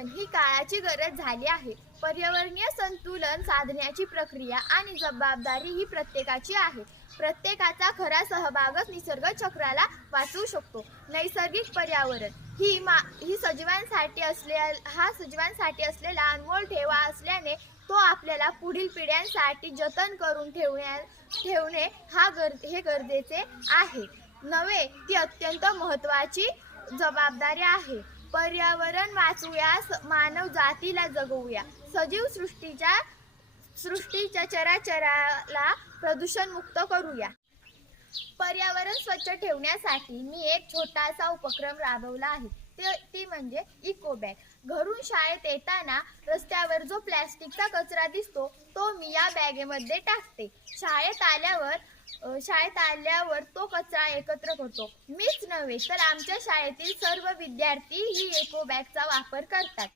संरक्षण ही काळाची गरज झाली आहे. पर्यावरणीय संतुलन साधण्याची प्रक्रिया आणि जबाबदारी ही प्रत्येकाची आहे. प्रत्येकाचा खरा सहभागच निसर्ग चक्राला वाचवू शकतो. नैसर्गिक पर्यावरण ही मा ही सजीवांसाठी असले हा सजीवांसाठी असलेला अनमोल ठेवा असल्याने तो आपल्याला पुढील पिढ्यांसाठी जतन करून ठेवण्या ठेवणे हा गर हे गरजेचे आहे. नव्हे ती अत्यंत महत्त्वाची जबाबदारी आहे. पर्यावरण वाचूया मानव जातीला जगवूया. सजीव सृष्टीच्या सृष्टीच्या चराचराला प्रदूषण मुक्त करूया. पर्यावरण स्वच्छ ठेवण्यासाठी मी एक छोटासा उपक्रम राबवला आहे. ते ती म्हणजे इको बॅग घरून शाळेत येताना रस्त्यावर जो प्लॅस्टिकचा कचरा दिसतो तो मी या बॅगेमध्ये टाकते. शाळेत आल्यावर शाळेत आल्यावर तो कचरा एकत्र करतो. मीच नव्हे तर आमच्या शाळेतील सर्व विद्यार्थी ही इको बॅगचा वापर करतात.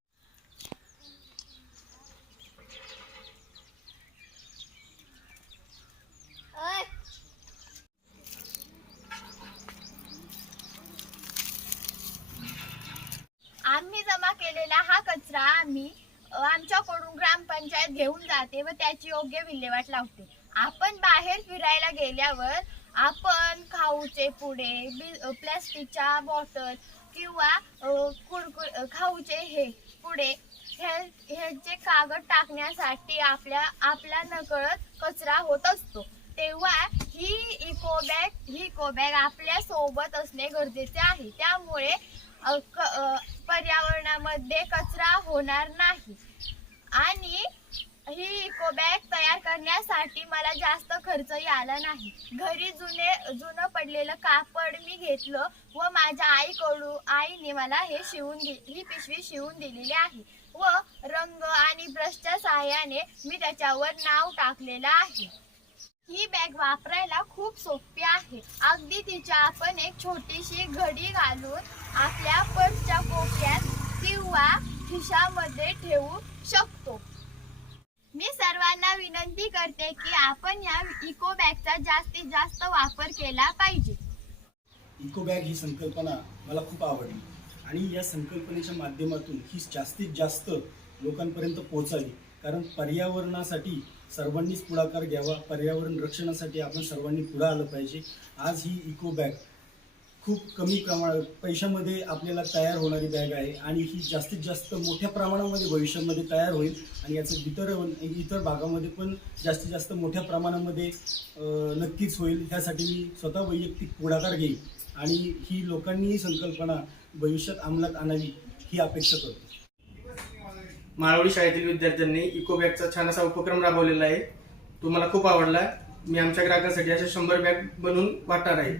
आम्ही जमा केलेला हा कचरा आम्ही आमच्याकडून ग्रामपंचायत घेऊन जाते व त्याची योग्य विल्हेवाट लावते. आपण बाहेर फिरायला गेल्यावर आपण खाऊचे पुढे प्लॅस्टिकच्या बॉटल किंवा कुरकुर खाऊचे हे पुढे हे ह्याचे कागद टाकण्यासाठी आपल्या आपल्या नकळत कचरा होत असतो. तेव्हा ही इको बॅग ही इको बॅग आपल्यासोबत असणे गरजेचे आहे. त्यामुळे क- पर्यावरणामध्ये कचरा होणार नाही. आणि ही इको बॅग तयार करण्यासाठी मला जास्त खर्चही आला नाही. घरी जुने जुनं पडलेलं कापड मी घेतलं व माझ्या आईकडून आईने मला हे शिवून दि ही पिशवी शिवून दिलेली आहे व रंग आणि ब्रशच्या सहाय्याने मी त्याच्यावर नाव टाकलेलं आहे. ही बॅग वापरायला खूप सोपी आहे. अगदी तिच्या आपण एक छोटीशी घडी घालून आपल्या पर्सच्या कोपऱ्यात किंवा खिशामध्ये ठेवू शकतो. मी सर्वांना विनंती करते की आपण या इको बॅगचा जास्तीत जास्त वापर केला पाहिजे. इको बॅग ही संकल्पना मला खूप आवडली. आणि या संकल्पनेच्या माध्यमातून ही जास्तीत जास्त लोकांपर्यंत पोहोचावी. कारण पर्यावरणासाठी सर्वांनीच पुढाकार घ्यावा पर्यावरण रक्षणासाठी आपण सर्वांनी पुढं आलं पाहिजे. आज ही इको बॅग खूप कमी प्रमाण पैशामध्ये आपल्याला तयार होणारी बॅग आहे आणि ही जास्तीत जास्त मोठ्या प्रमाणामध्ये भविष्यामध्ये तयार होईल आणि याचं वितरण इतर भागामध्ये पण जास्तीत जास्त मोठ्या प्रमाणामध्ये नक्कीच होईल. त्यासाठी मी स्वतः वैयक्तिक पुढाकार घेईन आणि ही लोकांनी ही संकल्पना भविष्यात अंमलात आणावी ही अपेक्षा करतो. माळवडी शाळेतील विद्यार्थ्यांनी इको बॅगचा छान असा उपक्रम राबवलेला आहे. तो मला खूप आवडला. मी आमच्या ग्राहकांसाठी अशा शंभर बॅग बनवून वाटणार आहे.